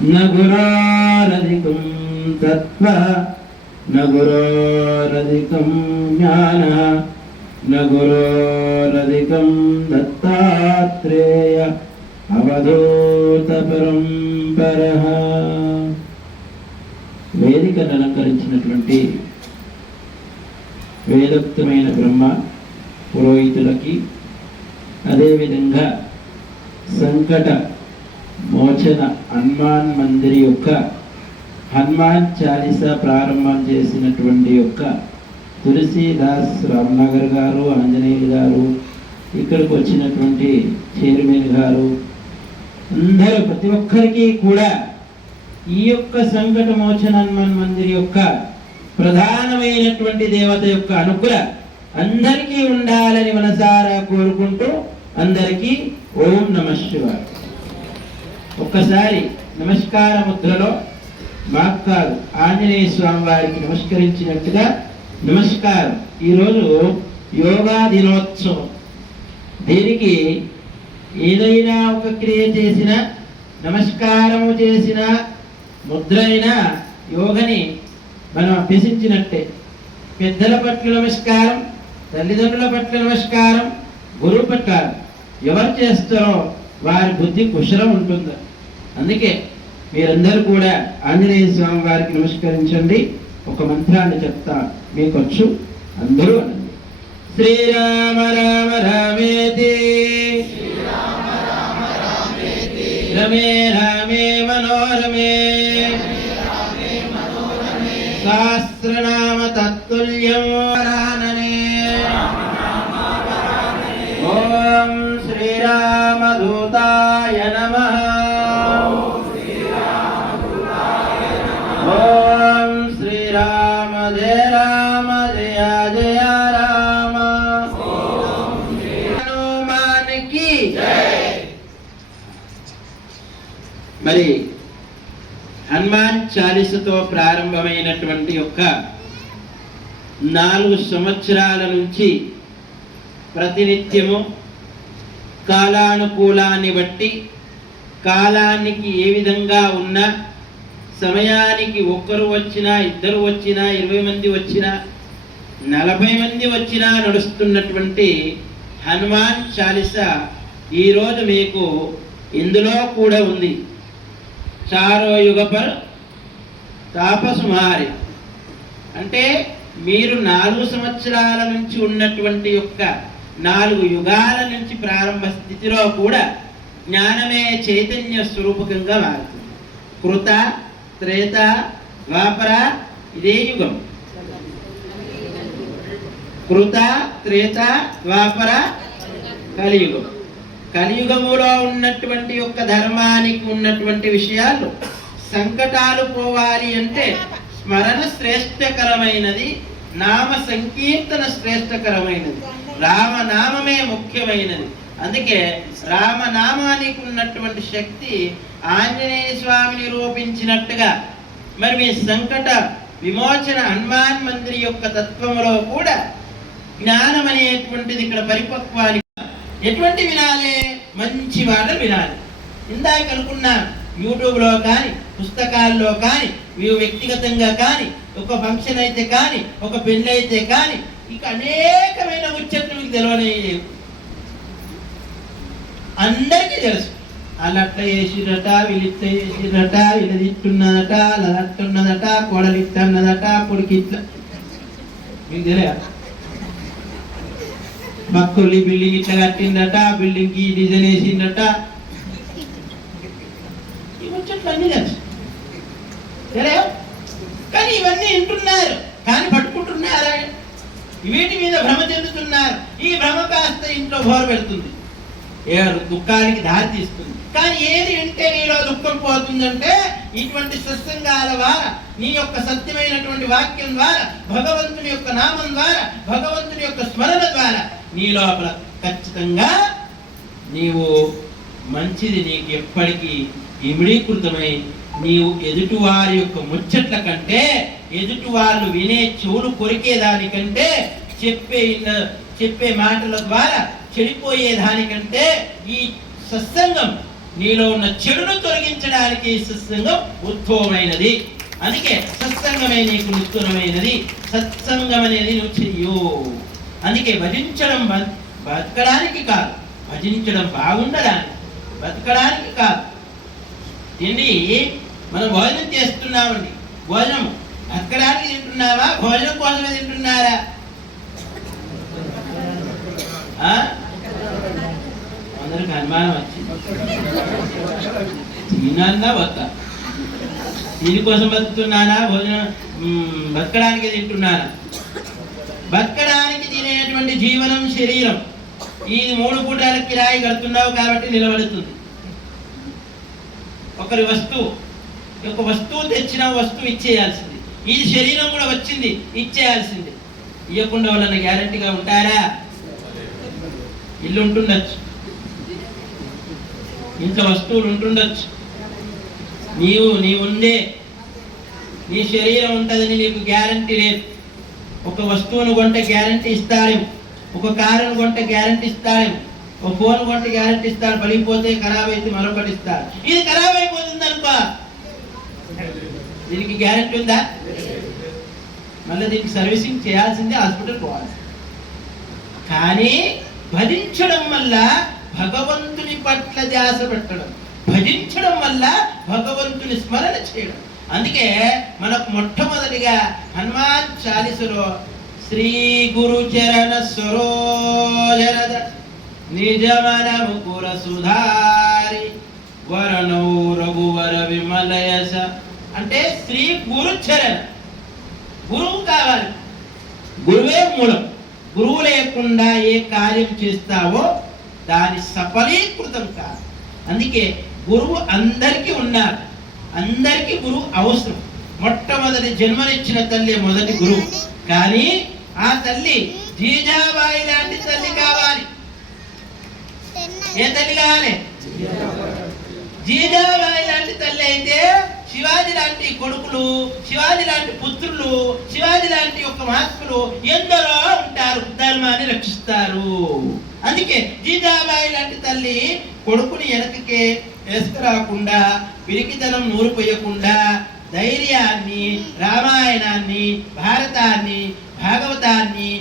न गुरोरधिकं तत्त्व न गुरोरधिकं ज्ञान न गुरोरधिकं दत्तात्रेय అవధూత పరంపరః. వేదికను అలంకరించినటువంటి వేదోక్తమైన బ్రహ్మ పురోహితులకి, అదేవిధంగా సంకట మోచన హనుమాన్ మందిర్ యొక్క హనుమాన్ చాలీసా ప్రారంభం చేసినటువంటి యొక్క తులసీదాస్ రామ్నగర్ గారు, ఆంజనేయులు గారు, ఇక్కడికి వచ్చినటువంటి చైర్మన్ గారు, అందరూ ప్రతి ఒక్కరికి కూడా ఈ యొక్క సంకట మోచన హనుమాన్ మందిర్ యొక్క ప్రధానమైనటువంటి దేవత యొక్క అనుగ్రహం అందరికీ ఉండాలని మనసారా కోరుకుంటూ అందరికీ ఓం నమః శివాయ. ఒక్కసారి నమస్కార ముద్రలో మాకు కాదు ఆంజనేయ స్వామి వారికి నమస్కరించినట్టుగా నమస్కారం. ఈరోజు యోగా దినోత్సవం. దీనికి ఏదైనా ఒక క్రియ చేసిన, నమస్కారము చేసిన, ముద్రైన యోగని మనం అభ్యసించినట్టే. పెద్దల పట్ల నమస్కారం, తల్లిదండ్రుల పట్ల నమస్కారం, గురువు పట్ల ఎవరు చేస్తారో వారి బుద్ధి కుశలం ఉంటుంది. అందుకే మీరందరూ కూడా ఆంజనేయ స్వామి వారికి నమస్కరించండి. ఒక మంత్రాన్ని చెప్తా మీకొచ్చు, అందరూ అనండి. శ్రీరామ రామ రామేతి రమే రామే మనోరమే సహస్రనామ తత్తుల్యం వరాననే. ఓం శ్రీరామదూతాయ నమః. ఓం శ్రీరామ జయ రామ జయ జయ రామ. హనుమానికి మరి హనుమాన్ చాలీసతో ప్రారంభమైనటువంటి యొక్క 4 సంవత్సరాల నుంచి ప్రతినిత్యము కాలానుకూలాన్ని బట్టి, కాలానికి ఏ విధంగా ఉన్న సమయానికి ఒక్కరు వచ్చినా, ఇద్దరు వచ్చినా, 20 మంది వచ్చినా, 40 మంది వచ్చినా నడుస్తున్నటువంటి హనుమాన్ చాలీసా ఈరోజు మీకు ఇందులో కూడా ఉంది. చారో యుగ పర్ తాపసుమారి అంటే మీరు 4 సంవత్సరాల నుంచి ఉన్నటువంటి యొక్క 4 యుగాల నుంచి ప్రారంభ స్థితిలో కూడా జ్ఞానమే చైతన్య స్వరూపకంగా మారుతుంది. కృత, త్రేత, ద్వాపర ఇదే యుగం. కృత, త్రేత, ద్వాపర, కలియుగం. కలియుగములో ఉన్నటువంటి యొక్క ధర్మానికి ఉన్నటువంటి విషయాలు, సంకటాలు పోవాలి అంటే స్మరణ శ్రేష్టకరమైనది, నామ సంకీర్తన శ్రేష్టకరమైనది, రామనామమే ముఖ్యమైనది. అందుకే రామనామానికి ఉన్నటువంటి శక్తి ఆంజనేయ స్వామిని రూపించినట్టుగా మరి మీ సంకట విమోచన హనుమాన్ మందిర్ యొక్క తత్వములో కూడా జ్ఞానం అనేటువంటిది ఇక్కడ పరిపక్వానికి ఎటువంటి వినాలి? మంచి వాళ్ళ వినాలి. ఇందాక అనుకున్నా యూట్యూబ్లో కానీ, పుస్తకాల్లో కానీ, వ్యక్తిగతంగా కానీ, ఒక ఫంక్షన్ అయితే కానీ, ఒక పెళ్ళి అయితే కానీ, ఇక అనేకమైన ముచ్చట్లు మీకు తెలియలేవు. అందరికీ తెలుసు. వాళ్ళు అట్లా చేసిరట, వీళ్ళు ఇట్లా చేసిరట, వీళ్ళు తిట్టున్నదట, అలా అట్టున్నదట, కోడలు ఇట్లా అన్నదట, కొడుకు ఇట్లా. మీకు తెలియదా? మక్కులి బిల్డింగ్ ఇట్లా కట్టిందట, బిల్డింగ్ కి డిజైన్ వేసిందట. ఈ ముచ్చట్లు అన్నీ తెలుసు. తెలియదు కానీ ఇవన్నీ వింటున్నారు, కానీ పట్టుకుంటున్నారా? వీటి మీద భ్రమ చెందుతున్నారు. ఈ భ్రమ కాస్త ఇంట్లో బోర పెడుతుంది, దుఃఖానికి దారి తీస్తుంది. కానీ ఏది వింటే నీలో దుఃఖం పోతుందంటే ఇటువంటి సత్సంగాల ద్వారా, నీ యొక్క సత్యమైనటువంటి వాక్యం ద్వారా, భగవంతుని యొక్క నామం ద్వారా, భగవంతుని యొక్క స్మరణ ద్వారా నీ లోపల ఖచ్చితంగా నీవు మంచిది నీకు ఎప్పటికీ ఇమిడీకృతమై నీవు ఎదుటివారి యొక్క ముచ్చట్ల కంటే, ఎదుటి వాళ్ళు వినే చెవులు కొరికేదానికంటే, చెప్పే మాటల ద్వారా చెడిపోయేదానికంటే ఈ సత్సంగం నీలో ఉన్న చెడును తొలగించడానికి సత్సంగం ఉత్తమమైనది. అందుకే సత్సంగమే నీకు ఉత్తమమైనది. సత్సంగం అనేది నువ్వు చెయ్యు. అందుకే భజించడం బతకడానికి కాదు, భజించడం బాగుండడానికి, బతకడానికి కాదు. తిండి మనం భోజనం చేస్తున్నామండి, భోజనం బతకడానికి తింటున్నావా, భోజనం కోసమే తింటున్నారా? అందరికి అనుమానం వచ్చింది, తిన్నా బతుక, దీనికోసం బతుకుతున్నానా, భోజనం బతకడానికి తింటున్నానా? బతకడానికి తినేటువంటి జీవనం శరీరం. ఈ 3 పూటలకు కిరాయి కడుతున్నావు కాబట్టి నిలబడుతుంది. ఒకరి ఒక వస్తువు తెచ్చిన వస్తువు ఇచ్చేయాల్సింది. ఈ శరీరం కూడా వచ్చింది, ఇచ్చేయాల్సింది. ఇవ్వకుండా వాళ్ళని గ్యారంటీగా ఉంటారా? ఇల్లు ఉంటుండొచ్చు, ఇంట్లో వస్తువులు ఉంటుండొచ్చు, నీవుండే నీ శరీరం ఉంటుందని నీకు గ్యారంటీ లేదు. ఒక వస్తువును కొంటే గ్యారంటీ ఇస్తాడేమో, ఒక కారును కొంటే గ్యారంటీ ఇస్తాడేమో, ఒక ఫోన్ కొంటే గ్యారంటీ ఇస్తాడు, పడిపోతే ఖరాబ్ అయితే మరొకటి ఇస్తాడు. ఇది ఖరాబ్ అయిపోతుంది అనుకో, దీనికి గ్యారంటీ ఉందా? మళ్ళీ దీనికి సర్వీసింగ్ చేయాల్సిందే, హాస్పిటల్ పోవాల్సింది. కానీ భజించడం వల్ల భగవంతుని పట్ల ధ్యాస పెట్టడం, భజించడం వల్ల భగవంతుని స్మరణ చేయడం. అందుకే మనకు మొట్టమొదటిగా హనుమాన్ చాలీసలో శ్రీ గురు చరణ సరోజరద నిజమన ముకుర సుధారి వరణౌ రఘువర విమలయస అంటే శ్రీ గురు చరణ. గురువు కావాలి, గురువే మూలం. గురువు లేకుండా ఏ కార్యం చేస్తావో దాని సఫలీకృతం కాదు. అందుకే గురువు అందరికీ ఉన్నారు, అందరికీ గురువు అవసరం. మొట్టమొదటి జన్మనిచ్చిన తల్లి మొదటి గురువు. కానీ ఆ తల్లి జీజాబాయి లాంటి తల్లి కావాలి. ఏ తల్లి కావాలి? జీజాబాయి లాంటి తల్లి అయితే శివాజీ లాంటి కొడుకులు, శివాజీ లాంటి పుత్రులు, శివాజీ లాంటి యొక్క మహాత్ములు ఎందరో ఉంటారు, ధర్మాన్ని రక్షిస్తారు. అందుకే జీజాబాయి లాంటి తల్లి కొడుకుని వెనకకే వేసుకురాకుండా, పిరికితనం నూరిపోయకుండా ధైర్యాన్ని, రామాయణాన్ని, భారతాన్ని, భాగవతాన్ని,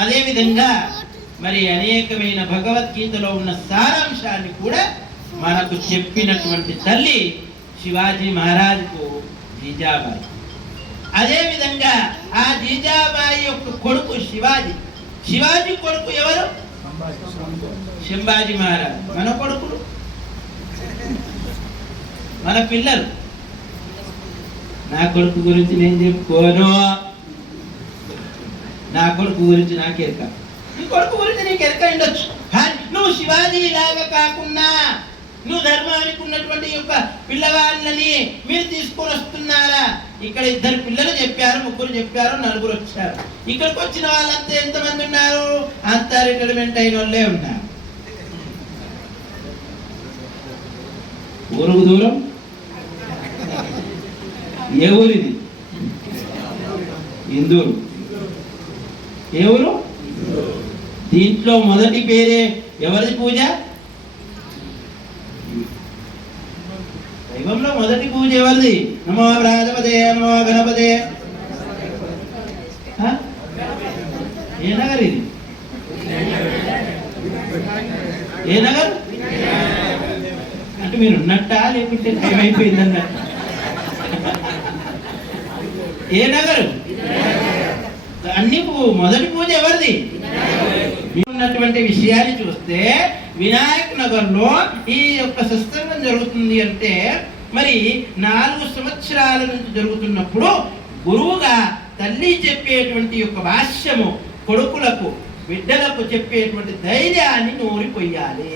అదేవిధంగా మరి అనేకమైన భగవద్గీతలో ఉన్న సారాంశాన్ని కూడా మనకు చెప్పినటువంటి తల్లి శివాజీ మహారాజుకు జీజాబాయి. అదేవిధంగా ఆ జీజాబాయి యొక్క కొడుకు శివాజీ. శివాజీ కొడుకు ఎవరు? శంభాజీ మహారాజు. మన కొడుకులు, మన పిల్లలు. నా కొడుకు గురించి నేను చెప్పుకోను, నా కొడుకు గురించి నాకెరక, నీ కొడుకు గురించి నీకు ఎరక ఉండొచ్చు. కానీ నువ్వు శివాజీ లాగా కాకుండా నువ్వు ధర్మానికి ఉన్నటువంటి యొక్క పిల్లవాళ్ళని మీరు తీసుకొని వస్తున్నారా? ఇక్కడ 2 పిల్లలు చెప్పారు, 3 చెప్పారు, 4 వచ్చారు. ఇక్కడికి వచ్చిన వాళ్ళంతా ఎంతమంది ఉన్నారు? అంతా రిటైర్మెంట్ అయిన వాళ్ళే ఉన్నారు. ఊరుకు దూరం. ఏ ఊరిది? ఇందూరు. ఏ ఊరు? దీంట్లో మొదటి పేరే ఎవరిది? పూజ. దైవంలో మొదటి పూజ ఎవరిది? నమో రాజపదే, నమో గణపదే. ఏ నగర్ ఇది? ఏ నగర్ అంటే మీరు ఉన్నట్టా లేకుంటే టైం అయిపోయిందన్నట్టు? ఏ నగరు? అన్ని మొదటి పూజ ఎవరిది? ఉన్నటువంటి విషయాన్ని చూస్తే వినాయక్ నగర్ లో ఈ యొక్క సత్సంగం జరుగుతుంది అంటే మరి 4 సంవత్సరాల నుంచి జరుగుతున్నప్పుడు గురువుగా తల్లి చెప్పేటువంటి యొక్క భాష్యము కొడుకులకు, బిడ్డలకు చెప్పేటువంటి ధైర్యాన్ని నూరిపోయాలి.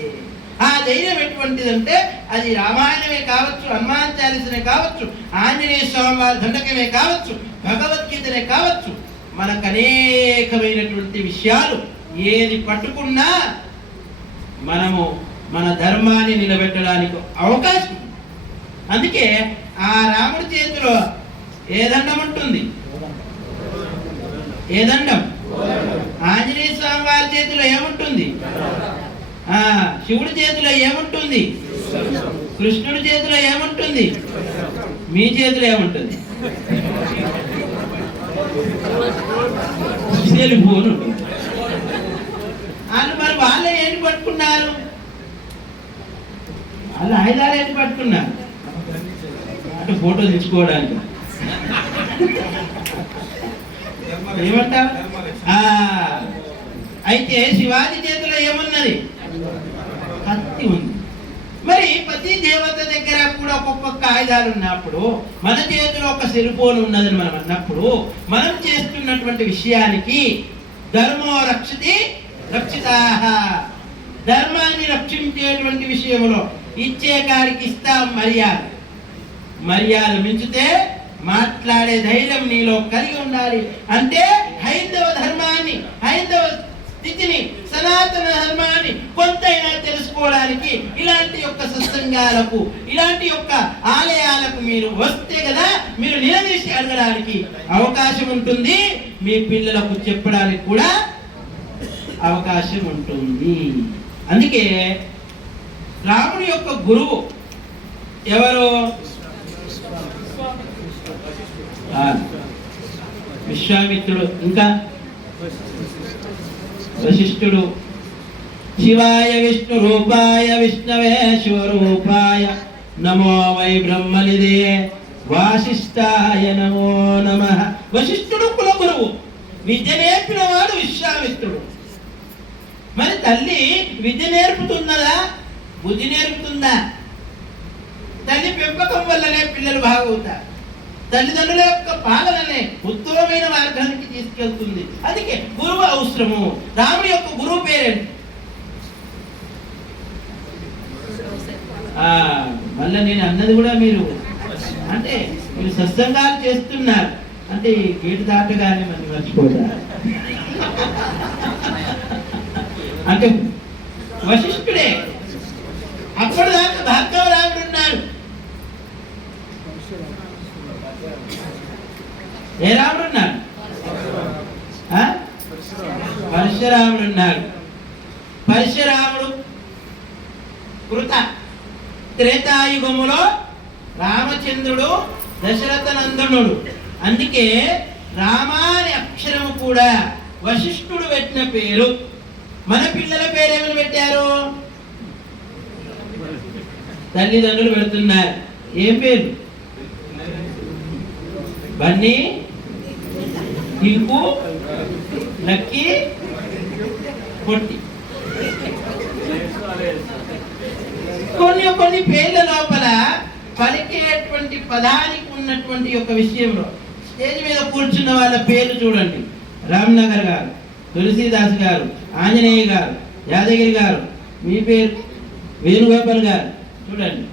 ఆ ధైర్యం ఎటువంటిదంటే అది రామాయణమే కావచ్చు, హనుమాన్ చాలీసనే కావచ్చు, ఆంజనేయ స్వామి వారి దండకమే కావచ్చు, భగవద్గీతనే కావచ్చు, మనకు అనేకమైనటువంటి విషయాలు ఏది పట్టుకున్నా మనము మన ధర్మాన్ని నిలబెట్టడానికి అవకాశం. అందుకే ఆ రాముడి చేతిలో ఏ దండం ఉంటుంది? ఏ దండం? ఆంజనేయ స్వామి వారి చేతిలో ఏముంటుంది? శివుడి చేతిలో ఏముంటుంది? కృష్ణుడి చేతిలో ఏముంటుంది? మీ చేతిలో ఏముంటుంది? సెల్ ఫోన్ ఉంటుంది. వాళ్ళు మరి వాళ్ళే ఏంటి పట్టుకున్నారు? వాళ్ళు ఆయుధాలు ఏంటి పట్టుకున్నారు? అంటే ఫోటో తెచ్చుకోవడానికి. ఏమంటారు? అయితే శివాజీ చేతిలో ఏమున్నది? కత్తి ఉంది. మరి ప్రతి దేవత దగ్గర కూడా ఒక్కొక్క ఆయుధాలు ఉన్నప్పుడు మన చేతిలో ఒక సెల్ ఫోన్ ఉన్నదని మనం అన్నప్పుడు మనం చేస్తున్నటువంటి విషయానికి ధర్మో రక్షతి రక్షితాః, ధర్మాన్ని రక్షించేటువంటి విషయంలో ఇచ్చే కాడికి ఇస్తాం మర్యాద. మర్యాద మించితే మాట్లాడే ధైర్యం నీలో కలిగి ఉండాలి. అంటే హైందవ ధర్మాన్ని, హైందవ స్థితిని, సనాతన ధర్మాన్ని కొంతైనా తెలుసుకోవడానికి ఇలాంటి యొక్క సత్సంగాలకు, ఇలాంటి యొక్క ఆలయాలకు మీరు వస్తే కదా మీరు నిలదీసి అడగడానికి అవకాశం ఉంటుంది. మీ పిల్లలకు చెప్పడానికి కూడా అవకాశం ఉంటుంది. అందుకే రాముడి యొక్క గురువు ఎవరు? విశ్వామిత్రుడు, ఇంకా వశిష్ఠుడు. శివాయ విష్ణు రూపాయ విష్ణవే శివరూపాయ నమో వై బ్రహ్మనిదే వాసిష్ఠాయ నమో నమః. వశిష్ఠుడు కుల గురువు, విద్య నేర్పిన వాడు విశ్వామిత్రుడు. మరి తల్లి విద్య నేర్పుతున్నదా? బుద్ధి నేర్పుతుందా? తల్లి పెంపకం వల్లనే పిల్లలు బాగవుతారు. తల్లిదండ్రుల యొక్క పాలననే ఉత్తమమైన మార్గానికి తీసుకెళ్తుంది. అందుకే గురువు అవసరము. రాముడి యొక్క గురువు పేరేంటి? మళ్ళీ నేను అన్నది కూడా మీరు అంటే మీరు సత్సంగాలు చేస్తున్నారు అంటే గేటు దాటగానే మనం మర్చిపోతారు. అంటే వశిష్ఠుడే. అప్పటిదాకా భార్గవరాముడు ఉన్నాడు. ఏ రాముడు ఉన్నాడు? పరశురాముడు ఉన్నాడు. పరశురాముడు కృత త్రేతాయుగములో రామచంద్రుడు దశరథ నందనుడు. అందుకే రామాని అక్షరము కూడా వశిష్ఠుడు పెట్టిన పేరు. మన పిల్లల పేరేమని పెట్టారు? తల్లిదండ్రులు పెడుతున్నారు. ఏం పేరు? బన్నీ, టింకు, లక్కీ, పొట్టి. కొన్ని పేర్ల లోపల పలికేటువంటి పదానికి ఉన్నటువంటి ఒక విషయంలో స్టేజ్ మీద కూర్చున్న వాళ్ళ పేర్లు చూడండి. రామ్నగర్ గారు, తులసీదాస్ గారు, ఆంజనేయ గారు, యాదగిరి గారు. మీ పేరు వేణుగోపాల్ గారు చూడండి.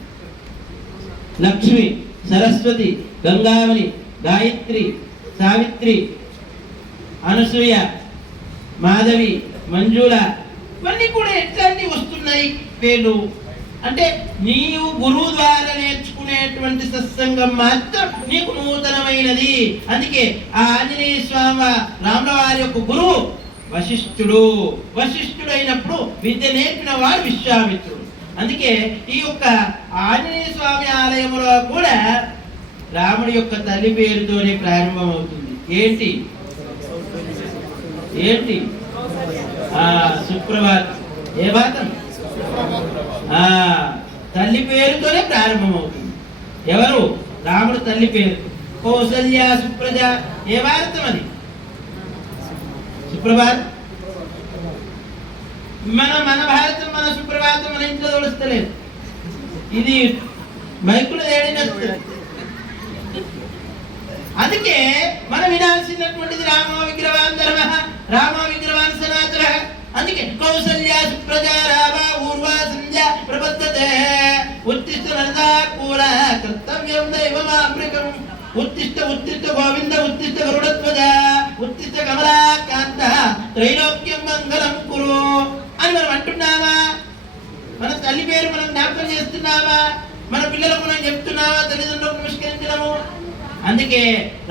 లక్ష్మి, సరస్వతి, గంగావని, గాయత్రి, సావిత్రి, అనసూయ, మాధవి, మంజుల. ఇవన్నీ కూడా ఎట్లాంటివి వస్తున్నాయి పేర్లు అంటే నీవు గురువు ద్వారా నేర్చుకునేటువంటి సత్సంగం మాత్రం నీకు నూతనమైనది. అందుకే ఆ ఆంజనేయ స్వామి రాముల వారి యొక్క గురువు వశిష్ఠుడు. వశిష్ఠుడు అయినప్పుడు విద్య నేర్పిన వాడు విశ్వామిత్రుడు. అందుకే ఈ యొక్క ఆంజనేయ స్వామి ఆలయంలో కూడా రాముడి యొక్క తల్లి పేరుతోనే ప్రారంభం అవుతుంది. ఏంటి ఏంటి? సుప్రభాతం. ఏ భాతం? తల్లి పేరుతోనే ప్రారంభమవుతుంది. ఎవరు? రాముడు తల్లి పేరు. కౌసల్య సుప్రజ. ఏ భారతం అది? సుప్రభాతం. మన భారతం, మన సుప్రభాతం మన ఇంట్లో తోడుస్తలేదు. ఇది మైకులు ఏడినస్తుంది. అందుకే మనం వినాల్సినటువంటిది రామో విగ్రహాన్ ధర్మ, రామో విగ్రహాన్ సనాతన. అందుకే కౌసల్య సుప్రజ రామ ఊర్వా సంధ్యా ప్రబద్ధతే ఉత్తిష్ట నరదాపూర కర్తవ్యం దైవమామృకం ఉత్తిష్ట ఉత్తిష్ట గోవింద ఉత్తిష్ట గరుడధ్వజ ఉత్తిష్ట కమలాకాంత త్రైలోక్యం మంగళం కురు అని మనం అంటున్నామా? మన తల్లి పేరు మనం జ్ఞాపకం చేస్తున్నామా? మన పిల్లలకు మనం చెప్తున్నామా తల్లిదండ్రులకు నమస్కరించడము? అందుకే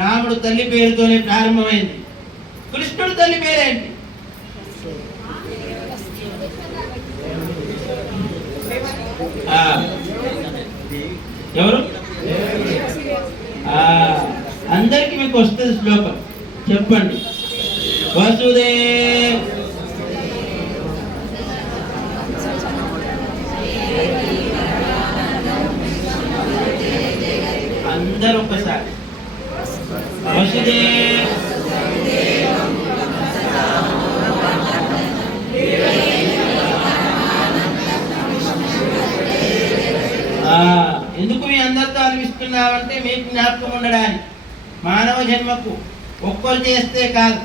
రాముడు తల్లి పేరుతోనే ప్రారంభమైంది. కృష్ణుడు తల్లి పేరేంటి? ఎవరు? అందరికి మీకు వస్తుంది శ్లోకం, చెప్పండి. వసుదేవ అందరూ ఒకసారి వసుదేవ ఎందుకు మీ అందరితో అనిపిస్తున్నావంటే మీకు జ్ఞాపకం ఉండడానికి. మానవ జన్మకు ఒక్కరు చేస్తే కాదు,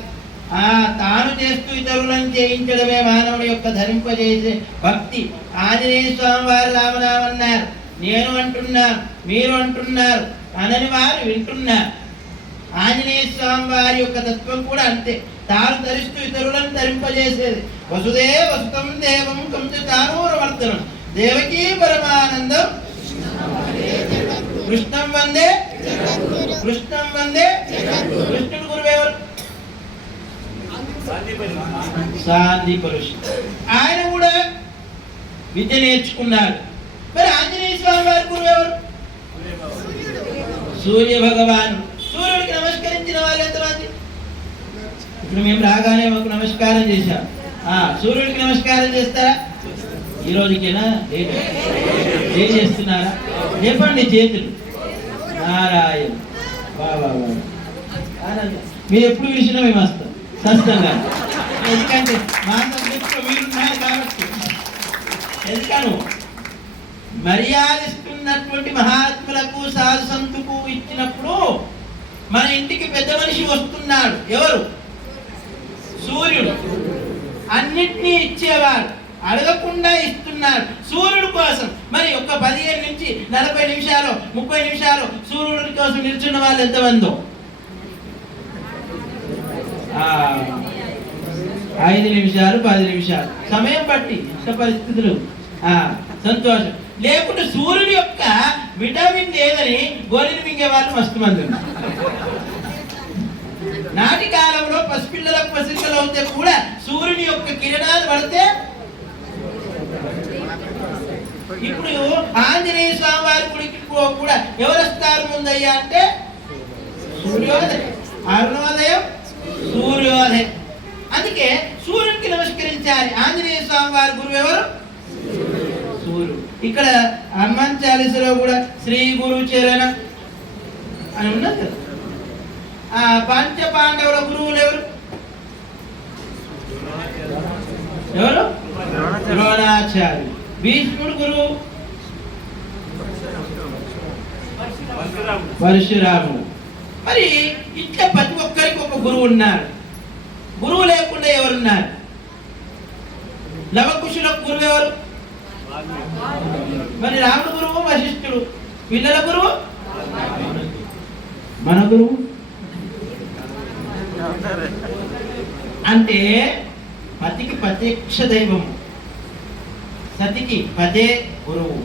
తాను చేస్తూ ఇతరులను చేయించడమే మానవుడి యొక్క ధరింపజేసే భక్తి. ఆంజనేయ స్వామి వారు రామనామన్నారు, నేను అంటున్నాను, మీరు అంటున్నారు, అనని వారు వింటున్నారు. ఆంజనేయ స్వామి వారి యొక్క తత్వం కూడా అంతే, తాను ధరిస్తూ ఇతరులను ధరింపజేసేది. వసుదేవ వసుతం దేవం కంసచానూరవర్ధనం దేవకీ పరమానందం కృష్ణం వందే కృష్ణం వందే. కృష్ణుడు గురువేవరు? సాందీపరుషు. ఆయన కూడా విద్య నేర్చుకున్నారు. మరి ఆంజనేయ స్వామి వారి గురువేవరు? సూర్య భగవాను. సూర్యుడికి నమస్కరించిన వాళ్ళు ఎంతమంది? ఇప్పుడు మేము రాగానే మాకు నమస్కారం చేశాం. సూర్యుడికి నమస్కారం చేస్తారా? ఈ రోజుకేనా? ఏం చేస్తున్నారా? చెప్పండి చేతులు. నారాయణ బాబా. మీరు ఎప్పుడు పిలిచినా మేము వస్తాం స్పష్టంగా, ఎందుకంటే మా సబ్జెక్ట్లో మీరున్నారు కాబట్టి. ఎందుకను మర్యాదిస్తున్నటువంటి మహాత్ములకు సాధు సంతుకు ఇచ్చినప్పుడు మన ఇంటికి పెద్ద మనిషి వస్తున్నాడు. ఎవరు? సూర్యుడు. అన్నిటినీ ఇచ్చేవారు, అడగకుండా ఇస్తున్నాడు సూర్యుడి కోసం. మరి ఒక 15 నుంచి 40 నిమిషాలు 30 నిమిషాలు సూర్యుడి కోసం నిల్చున్న వాళ్ళు ఎంతమందో? 5 నిమిషాలు 10 నిమిషాలు సమయం బట్టి పరిస్థితులు. సంతోషం. లేకుంటే సూర్యుడి యొక్క విటమిన్ లేదని గోళీలు మింగే వాళ్ళు మస్తు మంది ఉన్నారు. నాటి కాలంలో పసిపిల్లలకు పసిపిల్లలు అవుతే కూడా సూర్యుని యొక్క కిరణాలు పడితే, ఇప్పుడు ఆంజనేయ స్వామి వారి గుడికి కూడా ఎవరు వస్తారు ముందయ్యా అంటే సూర్యోదయం, అరుణోదయం, సూర్యోదయం. అందుకే సూర్యుడికి నమస్కరించాలి. ఆంజనేయ స్వామి వారి గురువు ఎవరు? సూర్యుడు. ఇక్కడ హనుమాన్ చాలీసాలో కూడా శ్రీ గురు చరణ అని ఉన్నది కదా. పంచ పాండవుల గురువులు ఎవరు? ఎవరు? ద్రోణాచార్యులు. భీష్ముడు గురువు పరశురాముడు. మరి ఇట్లా ప్రతి ఒక్కరికి ఒక గురువు ఉన్నారు. గురువు లేకుండా ఎవరున్నారు? లవకుశులకు గురువు ఎవరు? మరి రాముడు గురువు వశిష్ఠుడు. పిల్లల గురువు మన గురువు. అంటే పతికి ప్రత్యక్ష దైవం, సతికి పదే గురువు.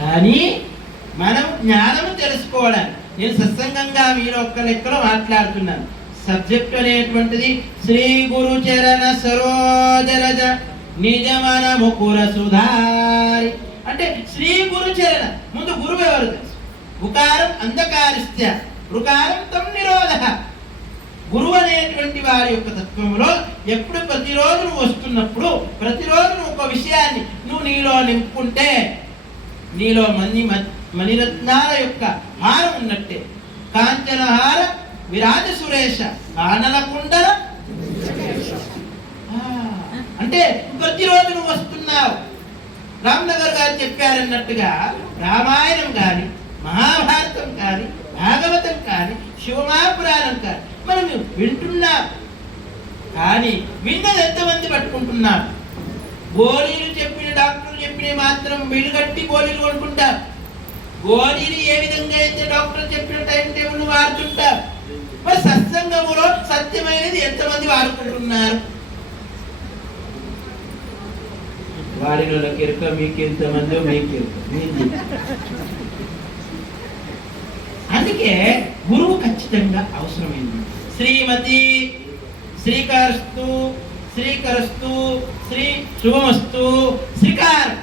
కానీ మనం జ్ఞానము తెలుసుకోవడానికి నేను సత్సంగంగా మీరు ఒక్క లెక్కలో మాట్లాడుతున్నాను. సబ్జెక్ట్ అనేటువంటిది శ్రీ గురు చరణ సరోజరజ నిజమన ముకుర సుధారి. అంటే శ్రీ గురు చరణ. ముందు గురువు ఎవరు తెలుసు? ఉకారం అంధకారిస్య రుకారం తం నిరోధ. గురువు అనేటువంటి వారి యొక్క తత్వంలో ఎప్పుడు ప్రతిరోజు నువ్వు వస్తున్నప్పుడు ప్రతిరోజు నువ్వు ఒక విషయాన్ని నువ్వు నీలో నింపుకుంటే నీలో మణిరత్నాల యొక్క హారం ఉన్నట్టే. కాంచన హార విరాజ సురేష కానల కుండల. అంటే ప్రతిరోజు నువ్వు వస్తున్నావు. రామ్నగర్ గారు చెప్పారన్నట్టుగా రామాయణం కానీ మహాభారతం కానీ భాగవతం కానీ శివమహాపురాణం కానీ మనం వింటున్నాం. కానీ విన్నది ఎంతమంది పట్టుకుంటున్నారు? గోళీలు చెప్పిన డాక్టర్లు చెప్పిన మాత్రం బిల్లు కట్టి గోళీలు కొనుక్కుంటారు. గోళీలు ఏ విధంగా అయితే డాక్టర్ చెప్పిన టైం టేబుల్ వాడుతుంటారు. మరి సత్సంగములో సత్యమైనది ఎంతమంది వాడుకుంటున్నారు? వాడిలో కిరక మీకు ఎంతమంది మీకు. అందుకే గురువు ఖచ్చితంగా అవసరమైంది. శ్రీమతి శ్రీకరస్తు శ్రీకరస్తు శ్రీ శుభమస్తు శ్రీకారం.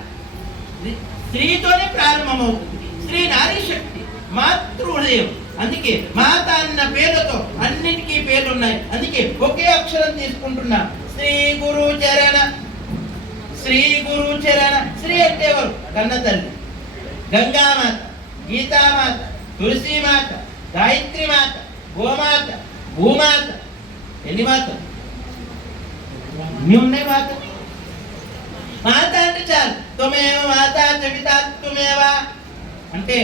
స్త్రీతోనే ప్రారంభమవుతుంది. స్త్రీ నారీ శక్తి, మాతృ హృదయం. అందుకే మాత అన్న పేరుతో అన్నిటికీ పేర్లు ఉన్నాయి. అందుకే ఒకే అక్షరం తీసుకుంటున్నా. శ్రీ గురు చరణ, శ్రీ గురు చరణ. శ్రీ అంటే ఎవరు? కన్న తల్లి. గంగామాత, గీతామాత, తులసీమాత, గాయత్రి మాత, గోమాత, భూమాత. ఎన్ని మాత? ఎన్ని ఉన్నాయి మాత? మాత అంటే చాలు. త్వమేవ మాత చ పితా త్వమేవ అంటే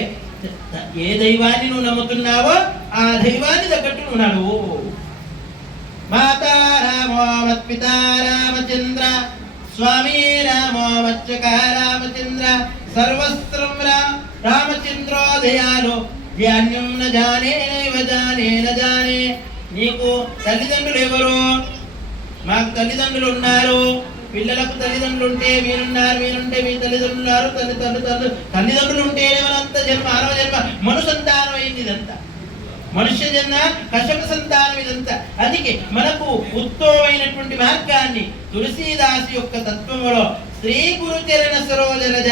ఏ దైవాన్ని నువ్వు నమ్ముతున్నావో ఆ దైవాన్ని తగ్గట్టు నువ్వు నడువు. మాతా రామో మత్పితా రామచంద్ర, స్వామి రామో మచ్చక రామచంద్ర, సర్వస్త్రం రామచంద్రో దయాలో, ధ్యాన్యం న జానే నైవ జానే న జానే. నీకు తల్లిదండ్రులు ఎవరు? మాకు తల్లిదండ్రులు ఉన్నారు. పిల్లలకు తల్లిదండ్రులు ఉంటే మీరున్నారు, మీరుంటే మీ తల్లిదండ్రులు ఉన్నారు. తల్లిదండ్రులు ఉంటేనే మనంత జన్మ, మానవ జన్మ మనుసంతానం అయింది. ఇదంతా మనుష్య జన్మ, కశప సంతానం ఇదంతా. అందుకే మనకు ఉత్తమమైనటువంటి మార్గాన్ని తులసీదాసు యొక్క తత్వములో శ్రీ గురు చరణ సరోజరజ,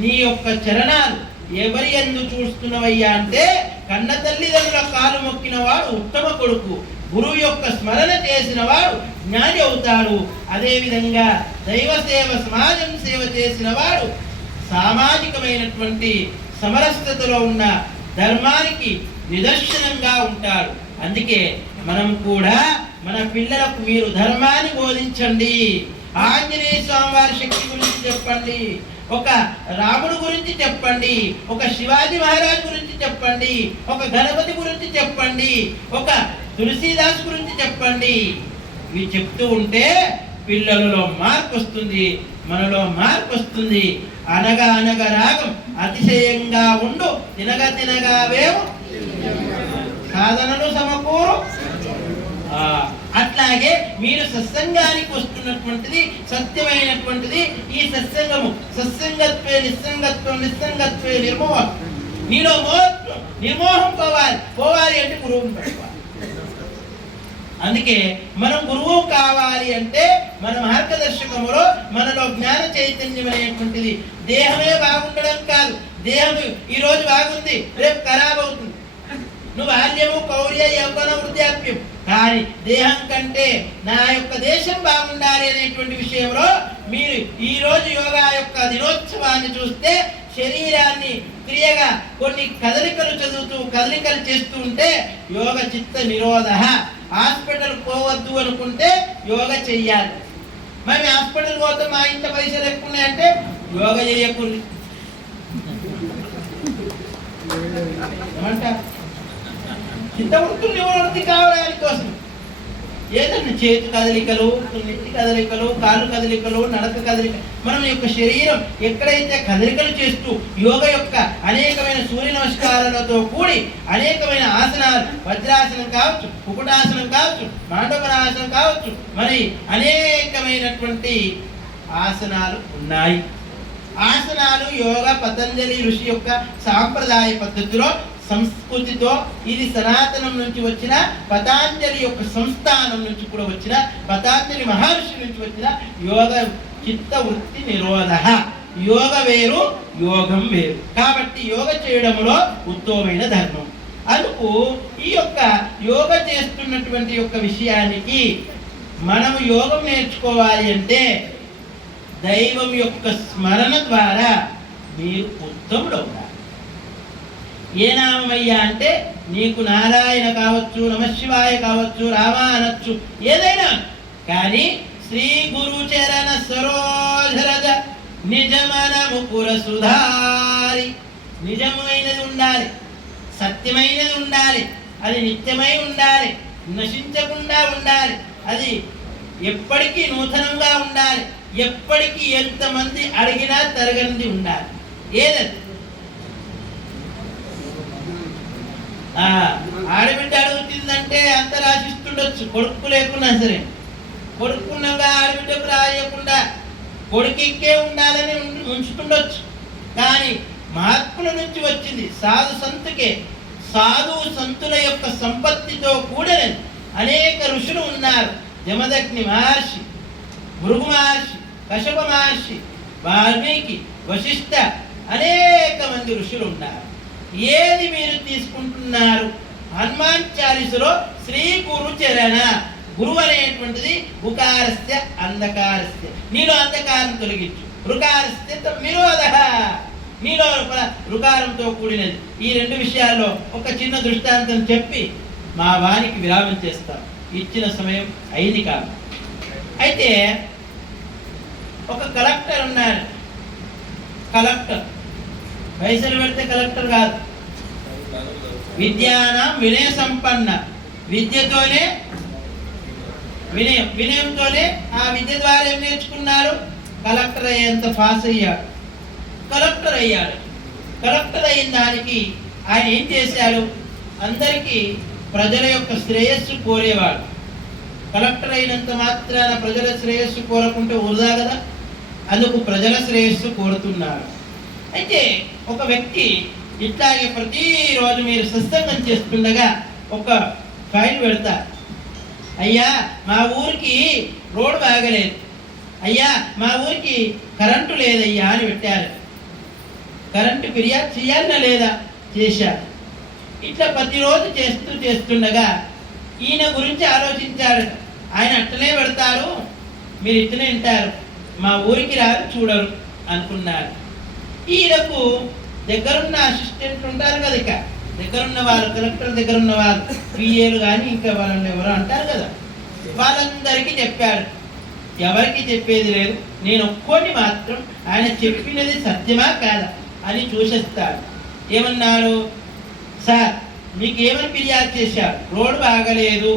నీ యొక్క చరణాలు ఎవరి యందు చూస్తున్నవయ్యా అంటే కన్న తల్లిదండ్రుల కాలు మొక్కిన వాడు ఉత్తమ కొడుకు, గురువు యొక్క స్మరణ చేసిన వాడు జ్ఞాని అవుతాడు. అదేవిధంగా దైవ సేవ, సమాజం సేవ చేసిన వాడు సామాజికమైనటువంటి సమరసతలో ఉన్న ధర్మానికి నిదర్శనంగా ఉంటాడు. అందుకే మనం కూడా మన పిల్లలకు మీరు ధర్మాన్ని బోధించండి. ఆంజనేయ స్వామి వారి శక్తి గురించి చెప్పండి, ఒక రాముడు గురించి చెప్పండి, ఒక శివాజీ మహారాజ్ గురించి చెప్పండి, ఒక గణపతి గురించి చెప్పండి, ఒక తులసీదాస్ గురించి చెప్పండి. ఇవి చెప్తూ ఉంటే పిల్లలలో మార్పు వస్తుంది, మనలో మార్పు వస్తుంది. అనగా అనగా రాగం అతిశయంగా ఉండు, తినగా తినగా వేవు సాధనలు సమకూరు. అట్లాగే మీరు సత్సంగానికి వస్తున్నటువంటిది సత్యమైనటువంటిది. ఈ సత్సంగము సత్సంగత్వే నిస్సంగత్వం, నిస్సంగత్వే నిర్మోహం. నీలో నిర్మోహం పోవాలి. పోవాలి అంటే గురువుని పెట్టుకోవాలి. అందుకే మనం గురువు కావాలి అంటే మన మార్గదర్శకములో మనలో జ్ఞాన చైతన్యం అనేటువంటిది. దేహమే బాగుండడం కాదు. దేహం ఈరోజు బాగుంది, రేపు ఖరాబ్ అవుతుంది. నువ్వు బాల్యము, కౌర్య, యౌవనం, వృద్ధాప్యం. కానీ దేహం కంటే నా యొక్క దేశం బాగుండాలి అనేటువంటి విషయంలో మీరు ఈ రోజు యోగా యొక్క దినోత్సవాన్ని చూస్తే శరీరాన్ని క్రియగా కొన్ని కదలికలు చదువుతూ కదలికలు చేస్తూ ఉంటే యోగ చిత్త నిరోధ. హాస్పిటల్ పోవద్దు అనుకుంటే యోగ చెయ్యాలి. మరి హాస్పిటల్ పోతే మా ఇంట్లో పైసలు ఎక్కువ ఉన్నాయంటే యోగ చేయకూడదు ఏమంటారు? చిత్తవృత్తి నివృత్తి కావడానికి కోసం ఏదన్నా చేతి కదలికలు, నెత్తి కదలికలు, కాళ్ళు కదలికలు, నడక కదలిక, మనం యొక్క శరీరం ఎక్కడైతే కదలికలు చేస్తూ యోగ యొక్క అనేకమైన సూర్య నమస్కారాలతో కూడి అనేకమైన ఆసనాలు, వజ్రాసనం కావచ్చు, కుకుటాసనం కావచ్చు, మాండవనాసనం కావచ్చు, మరి అనేకమైనటువంటి ఆసనాలు ఉన్నాయి. ఆసనాలు యోగ పతంజలి ఋషి యొక్క సాంప్రదాయ పద్ధతిలో సంస్కృతితో, ఇది సనాతనం నుంచి వచ్చిన పతాంజలి యొక్క సంస్థానం నుంచి కూడా వచ్చిన పతాంజలి మహర్షి నుంచి వచ్చిన యోగ చిత్త వృత్తి నిరోధ. యోగ వేరు, యోగం వేరు. కాబట్టి యోగ చేయడంలో ఉత్తమమైన ధర్మం. అందుకు ఈ యొక్క యోగ చేస్తున్నటువంటి యొక్క విషయానికి మనము యోగం నేర్చుకోవాలి అంటే దైవం యొక్క స్మరణ ద్వారా మీరు ఉత్తముడు అవుతారు. ఏ నామయ్యా అంటే నీకు నారాయణ కావచ్చు, నమశివాయ కావచ్చు, రామ అనొచ్చు, ఏదైనా కానీ శ్రీ గురు చరణ సరోజరజ నిజమన ముకుర సుధారి. నిజమైనది ఉండాలి, సత్యమైనది ఉండాలి, అది నిత్యమై ఉండాలి, నశించకుండా ఉండాలి, అది ఎప్పటికీ నూతనంగా ఉండాలి, ఎప్పటికీ ఎంతమంది అడిగినా తరగనిది ఉండాలి. ఏదది? ఆడబిడ్డ అడుగుతుందంటే అంత రాసిస్తుండొచ్చు, కొడుకు లేకున్నా సరే. కొడుకున్నాగా ఆడబిడ్డకు రాయకుండా కొడుకుకే ఉండాలని ఉంచుతుండొచ్చు. కానీ మహాత్ముల నుంచి వచ్చింది సాధు సంతుకే. సాధు సంతుల యొక్క సంపత్తితో కూడినది అనేక ఋషులు ఉన్నారు. జమదగ్ని మహర్షి, భృగు మహర్షి, కశ్యప మహర్షి, వాల్మీకి, వశిష్ఠ, అనేక మంది ఋషులు ఉన్నారు. ఏది మీరు తీసుకుంటున్నారు? హనుమాన్ చాలీసులో శ్రీ గురు చరణ, గురువు అనేటువంటిది ఉకారస్య అంధకారస్య, నీలో అంధకారం తొలగించు. రుకారస్య విరోధ, నీలో రుకారంతో కూడినది. ఈ రెండు విషయాల్లో ఒక చిన్న దృష్టాంతం చెప్పి మా వానికి విరామం చేస్తాం. ఇచ్చిన సమయం అయింది కాదు. అయితే ఒక కలెక్టర్ ఉన్నాడు. కలెక్టర్ పైసలు పెడితే కలెక్టర్ కాదు. విద్యానం వినయ సంపన్న, విద్యతోనే వినయంతోనే ఆ విద్య ద్వారా ఏం నేర్చుకున్నారు? కలెక్టర్ అయ్యేంత పాస్ అయ్యాడు. కలెక్టర్ అయ్యాడు. కలెక్టర్ అయిన దానికి ఆయన ఏం చేశాడు? అందరికీ ప్రజల యొక్క శ్రేయస్సు కోరేవాడు. కలెక్టర్ అయినంత మాత్రాన ప్రజల శ్రేయస్సు కోరకుంటే వృధా కదా. అందుకు ప్రజల శ్రేయస్సు కోరుతున్నారు. అయితే ఒక వ్యక్తి ఇట్లాగే ప్రతిరోజు మీరు సత్సంగం చేస్తుండగా ఒక ఫైల్ పెడతారు. అయ్యా మా ఊరికి రోడ్డు బాగలేదు, అయ్యా మా ఊరికి కరెంటు లేదయ్యా అని పెట్టారు. కరెంటు ఫిర్యాదు చేయాలనా లేదా? చేశారు. ఇట్లా ప్రతిరోజు చేస్తుండగా ఈయన గురించి ఆలోచించారు. ఆయన అట్లనే పెడతారు, మీరు ఇట్లనే వింటారు, మా ఊరికి రారు చూడరు అనుకున్నారు. ఈయనకు దగ్గరున్న అసిస్టెంట్లు ఉంటారు కదా, ఇక దగ్గరున్న వాళ్ళు, కలెక్టర్ దగ్గర ఉన్న వాళ్ళు, పిఏలు కానీ ఇంకా వాళ్ళని ఎవరు అంటారు కదా, వాళ్ళందరికీ చెప్పాడు. ఎవరికి చెప్పేది లేదు, నేను ఒక్కోటి మాత్రం ఆయన చెప్పినది సత్యమా కాదా అని చూసేస్తాడు. ఏమన్నాడు? సార్ మీకు ఏమని ఫిర్యాదు చేశారు? రోడ్డు బాగలేదు.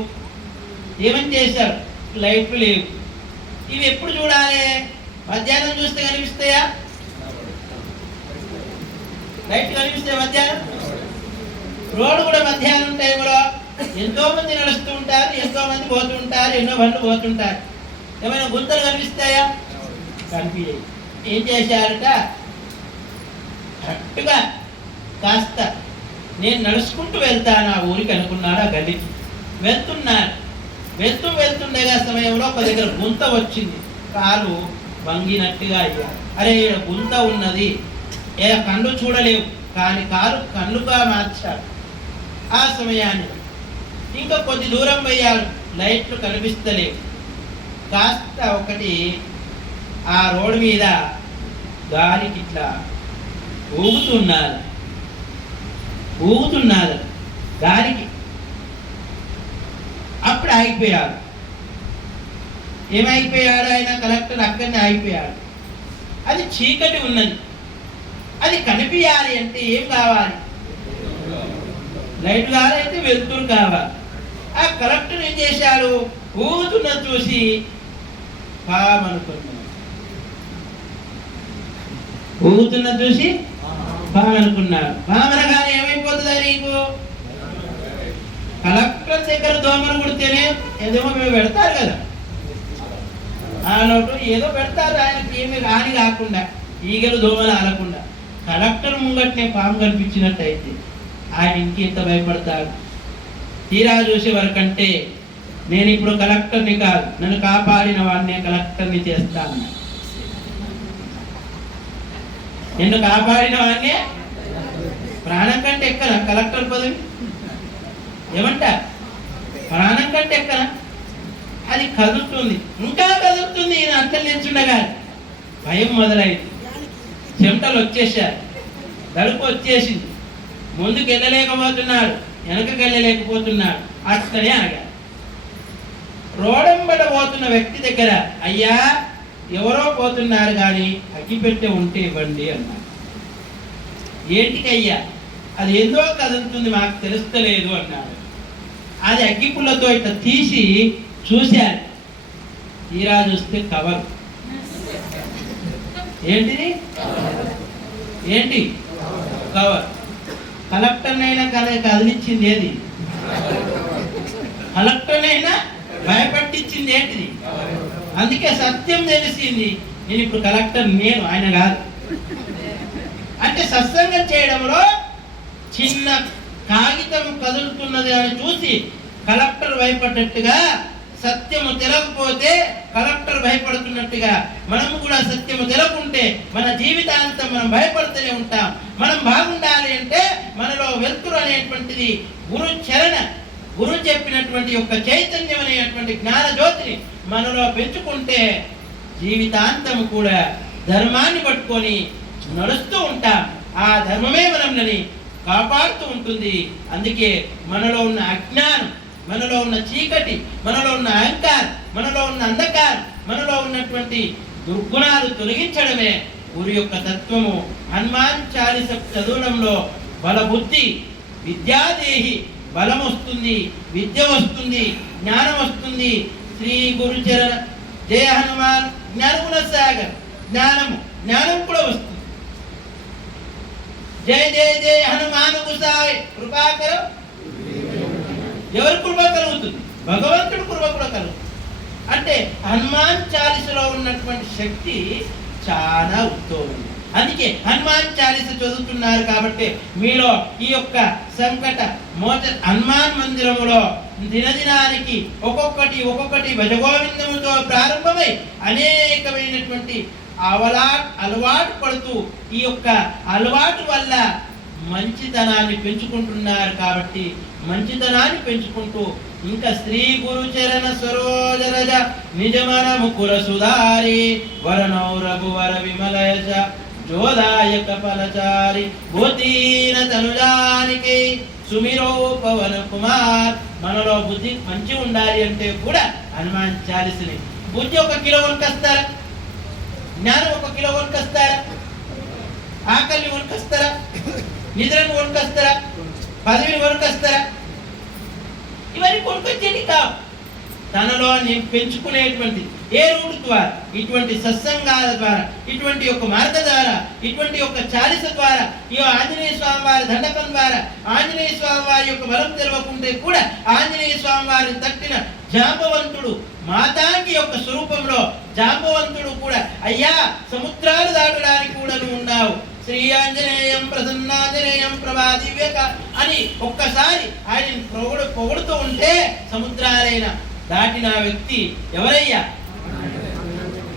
ఏమని చేశారు? లైట్లు లేవు. ఇవి ఎప్పుడు చూడాలి? మధ్యాహ్నం చూస్తే కనిపిస్తాయా? లైట్ కనిపిస్తే మధ్యాహ్నం. రోడ్డు కూడా మధ్యాహ్నం టైంలో ఎంతో మంది నడుస్తూ ఉంటారు, ఎంతో మంది పోతూ ఉంటారు, ఎన్నో బండ్లు పోతుంటారు. ఏమైనా గుంతలు కనిపిస్తాయా? కనిపించాయి. ఏం చేశారట? కరెక్ట్గా కాస్త నేను నడుచుకుంటూ వెళ్తాను ఆ ఊరికి అనుకున్నాడు. ఆ గదికి వెళ్తుండగా సమయంలో ఒక దగ్గర గుంత వచ్చింది. కాలు వంగినట్టుగా అయ్యారు. అరే ఇక్కడ గుంత ఉన్నది, కళ్ళు చూడలేవు కానీ కాలు కళ్ళుగా మార్చాడు. ఆ సమయాన్ని ఇంకా కొద్ది దూరం పోయాడు, లైట్లు కనిపిస్తలేవు. కాస్త ఒకటి ఆ రోడ్డు మీద గాలికి ఇట్లా ఊగుతున్నారు గాలికి. అప్పుడు ఆగిపోయాడు. ఏమైపోయాడు ఆయన? కలెక్టర్ అక్కడనే ఆగిపోయాడు. అది చీకటి ఉన్నది. అది కనిపించాలి అంటే ఏం కావాలి? లైట్ కావాలంటే వెలుతురు కావాలి. ఆ కలెక్టర్ ఏం చేశాడు? ఊగుతున్నది చూసి పామనుకున్నాడు. ఊగుతున్నది చూసి పామనుకున్నాడు. పామనగానే ఏమైపోతుందా నీకు? కలెక్టర్ దగ్గర దోమలు కుడితేనే ఏదో మేము పెడతారు కదా, ఆ నోటు ఏదో పెడతారు, ఆయనకి ఏమి రాని కాకుండా, ఈగలు దోమలు ఆలకుండా. కలెక్టర్ ముంగట్నే పాము కనిపించినట్టయితే ఆయన ఇంకెంత భయపడతాడు. తీరా చూసే వరకంటే నేను ఇప్పుడు కలెక్టర్ని కాదు, నన్ను కాపాడిన వాడిని కలెక్టర్ని చేస్తాను. నిన్ను కాపాడిన వాడినే. ప్రాణం కంటే ఎక్కన కలెక్టర్ పదవి? ఏమంటారు? ప్రాణం కంటే ఎక్కన. అది కదులుతుంది, ఇంకా కదులుతుంది. ఈయన అంతం నిల్చుండగా భయం మొదలైంది. చెమటలు వచ్చేసారు, దడుపు వచ్చేసింది. ముందుకు వెళ్ళలేకపోతున్నాడు, వెనకకి వెళ్ళలేకపోతున్నాడు. అట్లనే ఆగాడు. రోడంబట పోతున్న వ్యక్తి దగ్గర, అయ్యా ఎవరో పోతున్నారు కానీ అగ్గిపెట్టె ఉంటే ఇవ్వండి అన్నాడు. ఏంటికయ్యా? అది ఏందో కదులుతుంది, మాకు తెలుస్తలేదు అన్నాడు. అది అగ్గిపుల్లతో ఇట్లా తీసి చూశారు. తీరా చూస్తే కవర్. ఏంటిది? ఏంటి కవర్? కలెక్టర్నైనా కదిలిచ్చింది ఏది? కలెక్టర్నైనా భయపట్టించింది ఏంటిది? అందుకే సత్యం తెలిసింది. నేను ఇప్పుడు కలెక్టర్, నేను ఆయన కాదు. అంటే సత్సంగం చేయడంలో చిన్న కాగితం కదులుతున్నది అని చూసి కలెక్టర్ భయపడ్డట్టుగా సత్యము తెలవకపోతే కలెక్టర్ భయపడుతున్నట్టుగా మనము కూడా సత్యము తెలకుంటే మన జీవితాంతం మనం భయపడుతూనే ఉంటాం. మనం బాగుండాలి అంటే మనలో వెలుతురు అనేటువంటిది గురు చెప్పినటువంటి యొక్క చైతన్యం అనేటువంటి జ్ఞాన జ్యోతిని మనలో పెంచుకుంటే జీవితాంతం కూడా ధర్మాన్ని పట్టుకొని నడుస్తూ ఉంటాం. ఆ ధర్మమే మనల్ని కాపాడుతూ ఉంటుంది. అందుకే మనలో ఉన్న అజ్ఞానం, మనలో ఉన్న చీకటి, మనలో ఉన్న అహంకారం, మనలో ఉన్న అంధకారం, మనలో ఉన్నటువంటి దుర్గుణాలు తొలగించడమే గురు యొక్క తత్వము. హనుమాన్ చాలీస చదవడంలో బలబుద్ధి విద్యాదేహి బలం వస్తుంది, విద్య వస్తుంది, జ్ఞానం వస్తుంది. శ్రీ గురుచరణ జయ హనుమాన్ జ్ఞానగుణ సాగర్ జ్ఞానం కూడా వస్తుంది. జయ జయ జయ హనుమాన్ గుసాయ్ కృపాకర. ఎవరి కృప కలుగుతుంది? భగవంతుడు కృప కూడా కలుగుతుంది. అంటే హనుమాన్ చాలీసలో ఉన్నటువంటి శక్తి చాలా ఉత్తమం. అందుకే హనుమాన్ చాలీస చదువుతున్నారు కాబట్టి మీలో ఈ యొక్క సంకట హనుమాన్ మందిరములో దినదినానికి ఒక్కొక్కటి భజగోవిందముతో ప్రారంభమై అనేకమైనటువంటి అలవాటు పడుతూ ఈ యొక్క అలవాటు వల్ల మంచితనాన్ని పెంచుకుంటున్నారు. కాబట్టి మంచితనాన్ని పెంచుకుంటూ ఇంకా శ్రీ గురుచరణ సరోజరజ నిజమన ముకుర సుధారి వరనౌ రఘువర విమలయజ జోదాయక ఫలచారి భూతీన తనుజానికి సుమిరో పవన కుమార్. మనలో బుద్ధి మంచి ఉండాలి అంటే కూడా హనుమాన్ చాలీసని. బుద్ధి 1 కిలో వనకొస్తారా? జ్ఞానం 1 కిలో వనకొస్తారా? ఆకలిని వనకొస్తారా? నిద్రను వనకొస్తారా? పదవిని వనకొస్తారా? ఇవన్నీ కొనుకొచ్చేది కావు. తనలో నేను పెంచుకునేటువంటి ఏ రూట్ ద్వారా, ఇటువంటి సత్సంగాల ద్వారా, ఇటువంటి యొక్క మార్గ ద్వారా, ఇటువంటి యొక్క చాలీస ద్వారా, ఈ ఆంజనేయ స్వామి వారి దండకం ద్వారా, ఆంజనేయ స్వామి వారి యొక్క బలం తెలవకుంటే కూడా ఆంజనేయ స్వామి వారిని తట్టిన జాంబవంతుడు మాతాంగి యొక్క స్వరూపంలో జాంబవంతుడు కూడా అయ్యా సముద్రాలు దాటడానికి కూడా నువ్వు ఉన్నావు. శ్రీ ఆంజనేయం ప్రసన్నాంజనేయం ప్రభా దివ్యక అని ఒక్కసారి ఆయన పొగుడుతూ ఉంటే సముద్రాలైన దాటిన వ్యక్తి ఎవరయ్యా?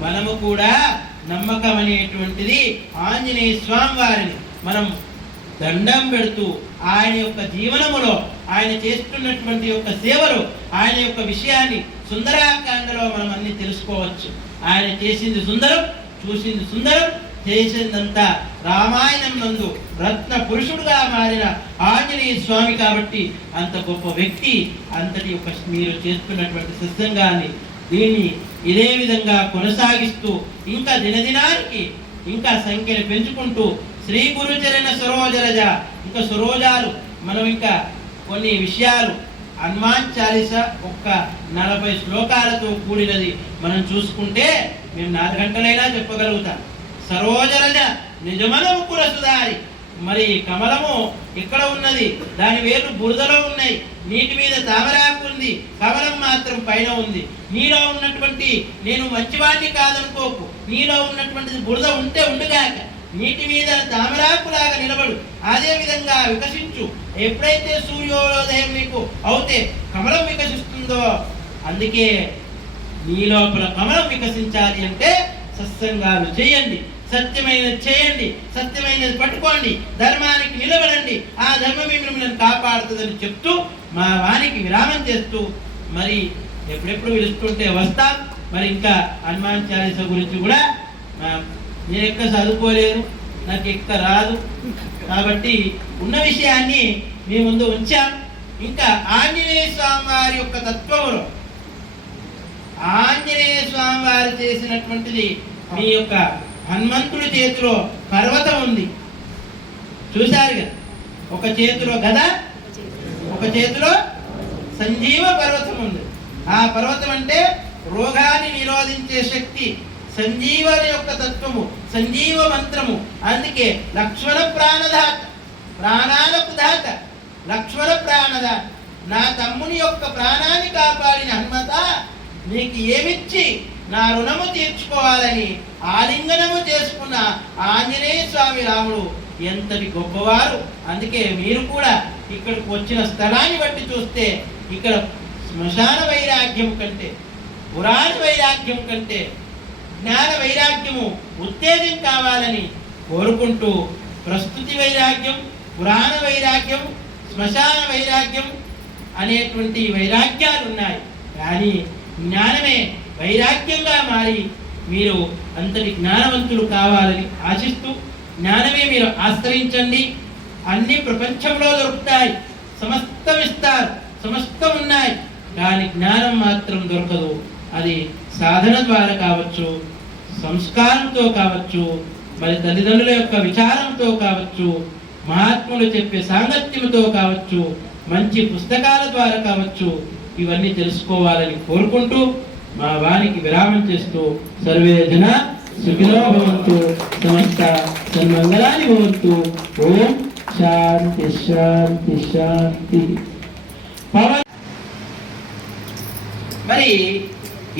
మనము కూడా నమ్మకం అనేటువంటిది ఆంజనేయ స్వామి వారిని మనం దండం పెడుతూ ఆయన యొక్క జీవనములో ఆయన చేస్తున్నటువంటి యొక్క సేవలో ఆయన యొక్క విషయాన్ని సుందరాకాండలో మనం అన్ని తెలుసుకోవచ్చు. ఆయన చేసింది సుందరం, చూసింది సుందరం, చేసిందంతా రామాయణం నందు రత్న పురుషుడుగా మారిన ఆంజనేయ స్వామి. కాబట్టి అంత గొప్ప వ్యక్తి. అంతటి యొక్క మీరు చేస్తున్నటువంటి సత్సంగాన్ని దీన్ని ఇదే విధంగా కొనసాగిస్తూ ఇంకా దినదినానికి ఇంకా సంఖ్యను పెంచుకుంటూ శ్రీ గురుచరణ సరోజరజ ఇంకా సరోజాలు మనం ఇంకా కొన్ని విషయాలు హనుమాన్ చాలీస 40 శ్లోకాలతో కూడినది మనం చూసుకుంటే మేము 4 గంటలైనా చెప్పగలుగుతాం. సరోజరజ నిజమన ముకుర సుధారి. మరి కమలము ఇక్కడ ఉన్నది, దాని వేర్లు బురదలో ఉన్నాయి, నీటి మీద తామరాకు ఉంది, కమలం మాత్రం పైన ఉంది. నీలో ఉన్నటువంటి నేను మంచివాడిని కాదనుకోకు, నీలో ఉన్నటువంటిది బురద ఉంటే ఉండుగాక, నీటి మీద తామరాకులాగా నిలబడు, అదే విధంగా వికసించు. ఎప్పుడైతే సూర్యోదయం నీకు అవుతే కమలం వికసిస్తుందో, అందుకే నీ లోపల కమలం వికసించాలి అంటే సత్సంగాలు చేయండి, సత్యమైనది చేయండి, సత్యమైనది పట్టుకోండి, ధర్మానికి నిలబడండి, ఆ ధర్మం మిమ్మల్ని కాపాడుతుందని చెప్తూ మా వానికి విరామం చేస్తూ మరి ఎప్పుడెప్పుడు పిలుస్తుంటే వస్తాం. మరి ఇంకా హనుమాన్ చాలీస గురించి కూడా నేను ఎక్క చదువుకోలేను, నాకు ఎక్క రాదు, కాబట్టి ఉన్న విషయాన్ని మీ ముందు ఉంచాం. ఇంకా ఆంజనేయ స్వామి వారి యొక్క తత్వములో ఆంజనేయ స్వామి వారు చేసినటువంటిది మీ యొక్క హనుమంతుడి చేతిలో పర్వతం ఉంది చూశారు కదా, ఒక చేతిలో గద, ఒక చేతిలో సంజీవ పర్వతం ఉంది. ఆ పర్వతం అంటే రోగాన్ని నిరోధించే శక్తి, సంజీవని యొక్క తత్వము, సంజీవ మంత్రము. అందుకే లక్ష్మణ ప్రాణదాత, ప్రాణాలకు దాత, లక్ష్మణ ప్రాణదాత. నా తమ్ముని యొక్క ప్రాణాన్ని కాపాడిన హనుమత నీకు ఏమిచ్చి నా రుణము తీర్చుకోవాలని ఆలింగనము చేసుకున్న ఆంజనేయ స్వామి రాముడు ఎంతటి గొప్పవారు. అందుకే మీరు కూడా ఇక్కడికి వచ్చిన స్థలాన్ని బట్టి చూస్తే ఇక్కడ శ్మశాన వైరాగ్యం కంటే, పురాణ వైరాగ్యం కంటే జ్ఞాన వైరాగ్యము ఉత్తేజం కావాలని కోరుకుంటూ ప్రస్తుతి వైరాగ్యం, పురాణ వైరాగ్యం, శ్మశాన వైరాగ్యం అనేటువంటి వైరాగ్యాలు ఉన్నాయి. కానీ జ్ఞానమే వైరాగ్యంగా మారి మీరు అంతటి జ్ఞానవంతులు కావాలని ఆశిస్తూ, జ్ఞానమే మీరు ఆశ్రయించండి. అన్ని ప్రపంచంలో దొరుకుతాయి, సమస్తం ఇస్తారు, సమస్తం ఉన్నాయి, కానీ జ్ఞానం మాత్రం దొరకదు. అది సాధన ద్వారా కావచ్చు, సంస్కారంతో కావచ్చు, మరి తల్లిదండ్రుల యొక్క విచారంతో కావచ్చు, మహాత్ములు చెప్పే సాంగత్యంతో కావచ్చు, మంచి పుస్తకాల ద్వారా కావచ్చు, ఇవన్నీ తెలుసుకోవాలని కోరుకుంటూ మా వారికి విరామం చేస్తూ సర్వే జన సుఖినో భవంతు, సమస్త సన్మంగళాని భవంతు. ఓం శాంతి శాంతి శాంతి. మరి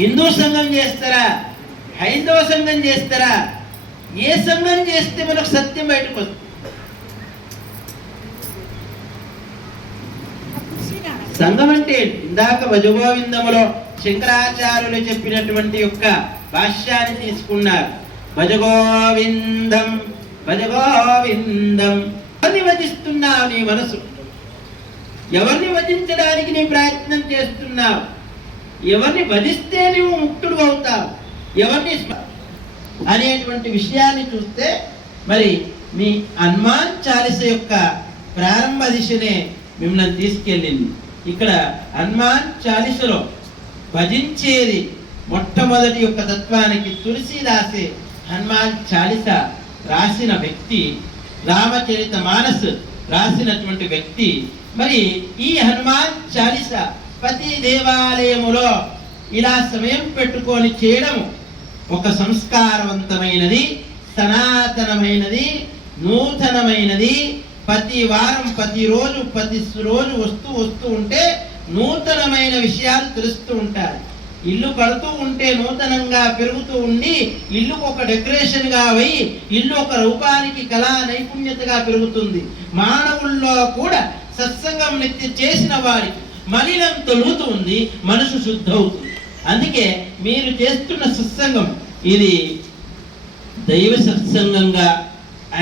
హిందూ సంఘం చేస్తారా, హైందవ సంఘం చేస్తారా? ఏ సంఘం చేస్తే మనకు సత్యం బయటకు వస్తుంది? సంఘం అంటే ఇందాక భజగోవిందములో శంకరాచార్యులు చెప్పినటువంటి యొక్క భాష్యాన్ని తీసుకున్నారు. భజగోవిందం భజగోవిందం. ఎవరిని వధిస్తున్నావు? నీ మనసు. ఎవరిని వధించడానికి నీ ప్రయత్నం చేస్తున్నావు? ఎవరిని వధిస్తే నువ్వు ముక్తుడు అవుతావు? ఎవరిని అనేటువంటి విషయాన్ని చూస్తే మరి మీ హనుమాన్ చాలీస యొక్క ప్రారంభ దిశనే మిమ్మల్ని తీసుకెళ్ళింది. ఇక్కడ హనుమాన్ చాలీసలో భజించేది మొట్టమొదటి యొక్క తత్వానికి తులసీదాసే హనుమాన్ చాలీస రాసిన వ్యక్తి, రామచరిత మానస్ రాసినటువంటి వ్యక్తి. మరి ఈ హనుమాన్ చాలీస ప్రతి దేవాలయములో ఇలా సమయం పెట్టుకొని చేయడం ఒక సంస్కారవంతమైనది, సనాతనమైనది, నూతనమైనది. ప్రతి వారం, ప్రతి రోజు వస్తూ ఉంటే నూతనమైన విషయాలు తెలుస్తూ ఉంటాయి. ఇల్లు కడుతూ ఉంటే నూతనంగా పెరుగుతూ ఉండి ఇల్లుకు ఒక డెకరేషన్గా అయి ఇల్లు ఒక రూపానికి కళా నైపుణ్యతగా పెరుగుతుంది. మానవుల్లో కూడా సత్సంగం నిత్య చేసిన వారికి మలినం తొలుగుతుంది, మనసు శుద్ధ అవుతుంది. అందుకే మీరు చేస్తున్న సత్సంగం ఇది దైవ సత్సంగంగా,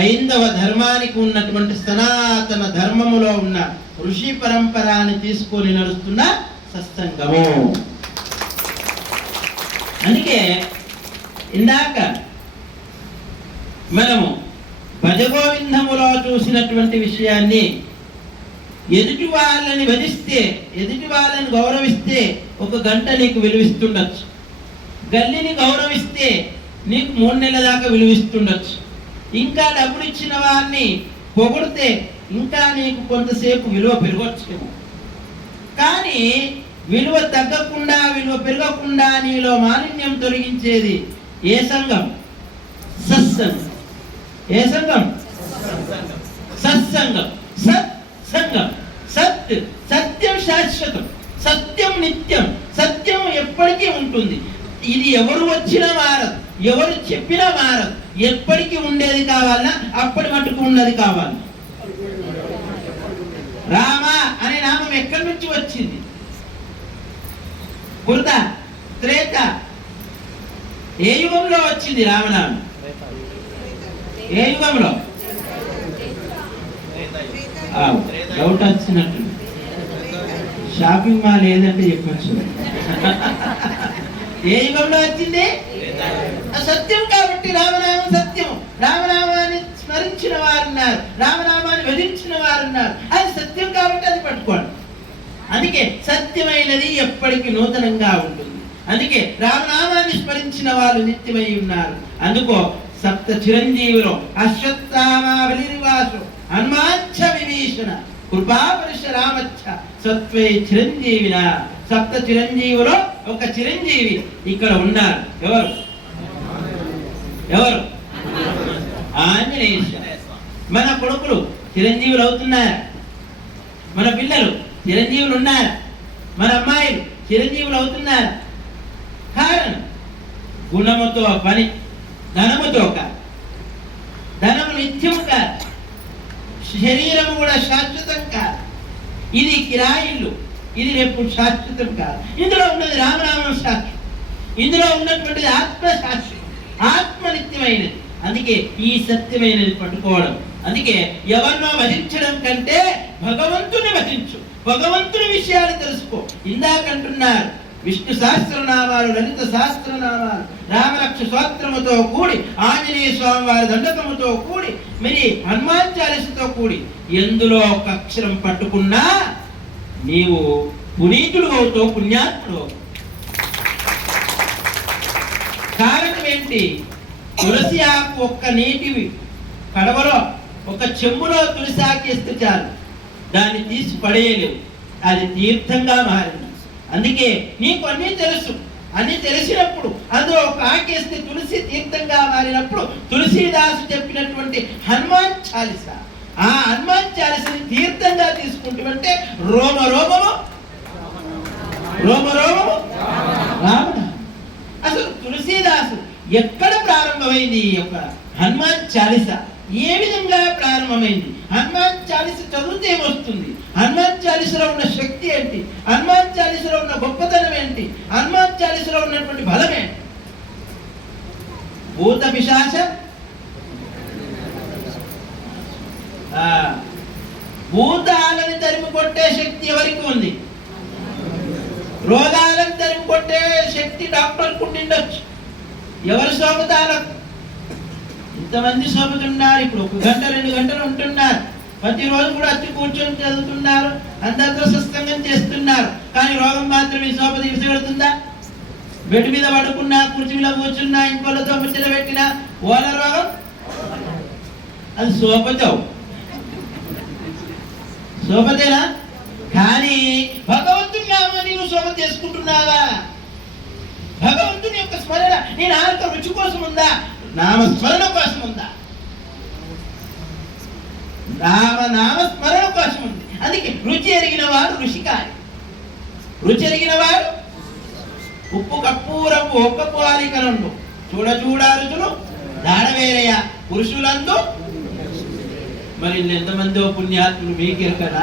ఐందవ ధర్మానికి ఉన్నటువంటి సనాతన ధర్మములో ఉన్న ఋషి పరంపరాన్ని తీసుకొని నడుస్తున్న సత్సంగము. అందుకే ఇందాక మనము భజగోవిందములో చూసినటువంటి విషయాన్ని, ఎదుటి వాళ్ళని వధిస్తే, ఎదుటి వాళ్ళని గౌరవిస్తే 1 గంట నీకు విలువిస్తుండొచ్చు. గల్లిని గౌరవిస్తే నీకు 3 నెలల దాకా విలువిస్తుండొచ్చు. ఇంకా డబ్బులు ఇచ్చిన వారిని పొగిడితే ఇంకా నీకు కొంతసేపు విలువ పెరగొచ్చేమో. కానీ విలువ తగ్గకుండా, విలువ పెరగకుండా నీలో మాలిన్యం తొలగించేది ఏ సంఘం? సత్సంగం. ఏ సంఘం? సత్సంగం. సత్సంగం. సత్, సత్యం శాశ్వతం, సత్యం నిత్యం, సత్యం ఎప్పటికీ ఉంటుంది. ఇది ఎవరు వచ్చినా మారదు, ఎవరు చెప్పినా మారదు. ఎప్పటికీ ఉండేది కావాలన్నా అప్పటి మట్టుకు ఉన్నది కావాలి. రామ అనే నామం ఎక్కడి నుంచి వచ్చింది? కృత, త్రేత, ఏ యుగంలో వచ్చింది రామనామం? ఏ యుగంలో? డౌట్ వచ్చినట్టు. షాపింగ్ మాల్ ఏదంటే చెప్పచ్చు. ఏ యుగంలో వచ్చింది? సత్యం కాబట్టి రామనామం సత్యం. రామనామాన్ని స్మరించిన వారున్నారు, రామనామాన్ని వధించిన వారున్నారు. అది సత్యం కాబట్టి అది పట్టుకోండి. అందుకే సత్యమైనది ఎప్పటికీ నూతనంగా ఉంటుంది. అందుకే రామనామాన్ని స్మరించిన వారు నిత్యమై ఉన్నారు. అందుకో సప్త చిరంజీవులు అశ్వత్థామ బలిర్వాసు హనుమాచ్చ విభీషణ కృపాపరుష రామచ్చ సత్వే చిరంజీవిన. సప్త చిరంజీవులో ఒక చిరంజీవి ఇక్కడ ఉన్నారు. ఎవరు? ఎవరు? ఆంజనేయ. మన కొడుకులు చిరంజీవులు అవుతున్నారు, మన పిల్లలు చిరంజీవులు ఉన్నారు, మన అమ్మాయిలు చిరంజీవులు అవుతున్నారు. కారణం గుణముతో పని, ధనముతో కాదు. ధనము నిత్యము కాదు, శరీరము కూడా శాశ్వతం కాదు. ఇది కిరాయిల్లు, ఇది రేపు శాశ్వతం కాదు. ఇందులో ఉన్నది రామనామం శాశ్వతం, ఇందులో ఉన్నటువంటిది ఆత్మ శాశ్వతం, ఆత్మ నిత్యమైనది. అందుకే ఈ సత్యమైనది పట్టుకోవడం. అందుకే ఎవరినో వధించడం కంటే భగవంతుని వధించు, భగవంతుని విషయాలు తెలుసుకో. ఇందాకంటున్నారు విష్ణు సహస్రనామాలు, లలిత సహస్రనామాలు, రామరక్ష స్తోత్రముతో కూడి, ఆంజనేయ స్వామి వారి దండకముతో కూడి, మరి హనుమాన్ చాలీసతో కూడి ఎందులో ఒక అక్షరం పట్టుకున్నా నీవు పునీతుడు అవుతావు, పుణ్యాత్ముడు అవుతావు. కారణం ఏంటి? తులసి ఆకు ఒక్క నీటి కడవలో ఒక చెంబులో తులసి ఆకేస్తే చాలు, దాన్ని తీసి పడేయలేవు, అది తీర్థంగా మారింది. అందుకే నీకు అన్నీ తెలుసు, అన్ని తెలిసినప్పుడు అందులో ఒక ఆకేస్తే తులసి తీర్థంగా మారినప్పుడు తులసీదాసు చెప్పినటువంటి హనుమాన్ చాలీస, ఆ హనుమాన్ చాలీసని తీర్థంగా తీసుకుంటుంటే రోమ రోమము రావణ. అసలు తులసీదాసు ఎక్కడ ప్రారంభమైంది ఈ యొక్క హనుమాన్ చాలీస? ఏ విధంగా ప్రారంభమైంది? హనుమాన్ చాలీస చదివితే ఏమొస్తుంది? హనుమాన్ చాలీసలో ఉన్న శక్తి ఏంటి? హనుమాన్ చాలీసలో ఉన్న గొప్పతనం ఏంటి? హనుమాన్ చాలీసలో ఉన్నటువంటి బలం ఏంటి? భూత పిశాచ భూతాలని తరిమి కొట్టే శక్తి ఎవరికి ఉంది? రోగాలను తరిమి కొట్టే శక్తి డాక్టర్కు ఉండిండొచ్చు. ఎవరు సోపుతాలకు? ఇంతమంది సోపుతున్నారు. ఇప్పుడు 1 గంట 2 గంటలు ఉంటున్నారు, ప్రతిరోజు కూడా వచ్చి కూర్చొని చదువుతున్నారు, అందరితో సత్సంగం చేస్తున్నారు. కానీ రోగం మాత్రం ఈ సోప తీర్చబడుతుందా? బెడ్ మీద పడుకున్నా, కుర్చీ మీద కూర్చున్నా, ఇంకోళ్ళతో ముచ్చట పెట్టినా ఓల రోగం, అది సోపతేనా? కానీ భగవంతుని నామాన్ని నువ్వు శోభ చేసుకుంటున్నావా? భగవంతుని యొక్క స్మరణ నీ నాలుక రుచి కోసం ఉందా? నామస్మరణ కోసం ఉందా? నామస్మరణ కోసం ఉంది. అందుకే రుచి ఎరిగిన వాడు ఋషికారి, రుచి ఎరిగిన వాడు ఉప్పు కప్పూరపు ఒక్క పోలికలందు చూడ రుచులు దాడవేరయ పురుషులందు. మరి ఎంతమందో పుణ్యాత్ములు మీకెరకనా?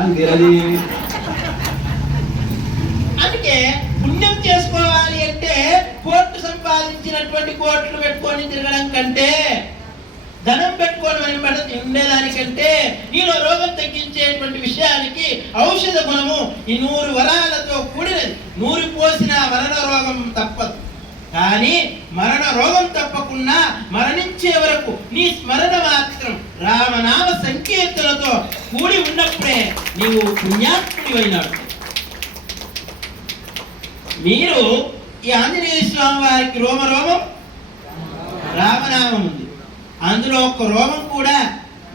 అందుకే పుణ్యం చేసుకోవాలి అంటే కోట్లు సంపాదించినటువంటి కోట్లు పెట్టుకొని తిరగడం కంటే, ధనం పెట్టుకొని ఉండేదానికంటే, నీలో రోగం తగ్గించేటువంటి విషయానికి ఔషధ గుణము ఈ 100 వరాలతో కూడినది. 100 పోసిన మరణ రోగం తప్పదు. కానీ మరణ రోగం తప్పకుండా మరణించే వరకు నీ స్మరణ మాత్రం రామనామ సంకీర్తనతో కూడి ఉన్నప్పుడే నీవు పుణ్యాత్ముడి అయినాడు. మీరు ఈ ఆంజనేయ స్వామి వారికి రోమం రామనామం ఉంది. అందులో ఒక రోమం కూడా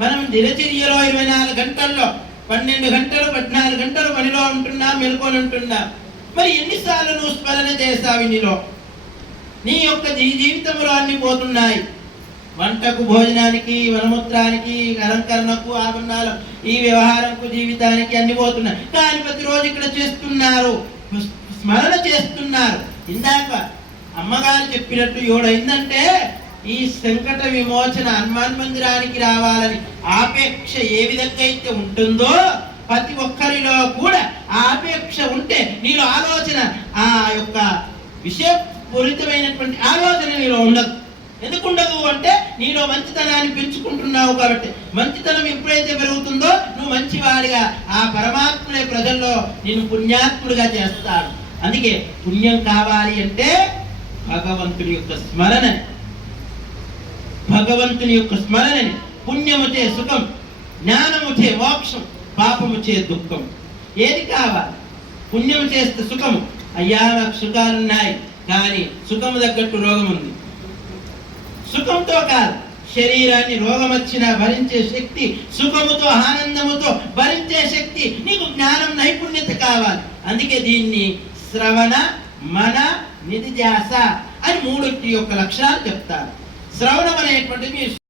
మనం దినచర్యలో 24 గంటల్లో 12 గంటలు 14 గంటలు పనిలో ఉంటున్నా, మెలుకొని ఉంటున్నా. మరి ఎన్నిసార్లు నువ్వు స్మరణ చేస్తావు? నీలో నీ యొక్క జీవితంలో అన్ని పోతున్నాయి. వంటకు, భోజనానికి, వనమూత్రానికి, అలంకరణకు, ఆభరణాలు, ఈ వ్యవహారంకు, జీవితానికి అన్ని పోతున్నాయి. కానీ ప్రతిరోజు ఇక్కడ చేస్తున్నారు, స్మరణ చేస్తున్నారు. ఇందాక అమ్మగారు చెప్పినట్టు ఏడైందంటే ఈ సంకట విమోచన హనుమాన్ మందిరానికి రావాలని ఆపేక్ష ఏ విధంగా అయితే ఉంటుందో ప్రతి ఒక్కరిలో కూడా ఆపేక్ష ఉంటే నీలో ఆలోచన, ఆ యొక్క విషయపూరితమైనటువంటి ఆలోచన నీలో ఉండదు. ఎందుకు ఉండదు అంటే నీలో మంచితనాన్ని పెంచుకుంటున్నావు కాబట్టి. మంచితనం ఎప్పుడైతే పెరుగుతుందో నువ్వు మంచివాడిగా, ఆ పరమాత్ముడే ప్రజల్లో నిన్ను పుణ్యాత్ముడిగా చేస్తాడు. అందుకే పుణ్యం కావాలి అంటే భగవంతుని యొక్క స్మరణని, భగవంతుని యొక్క స్మరణని. పుణ్యముచే సుఖం, జ్ఞానముచే మోక్షం, పాపముచే దుఃఖం. ఏది కావాలి? పుణ్యం చేస్తే సుఖము. అయ్యా నాకు సుఖాలున్నాయి, కానీ సుఖము తగ్గట్టు రోగం ఉంది. సుఖంతో కాదు, శరీరాన్ని రోగం వచ్చినా భరించే శక్తి, సుఖముతో ఆనందముతో భరించే శక్తి, నీకు జ్ఞానం నైపుణ్యత కావాలి. అందుకే దీన్ని శ్రవణ, మన, నిధిధ్యాస అని 3 యొక్క లక్షణాలు చెప్తారు. శ్రవణం అనేటువంటిది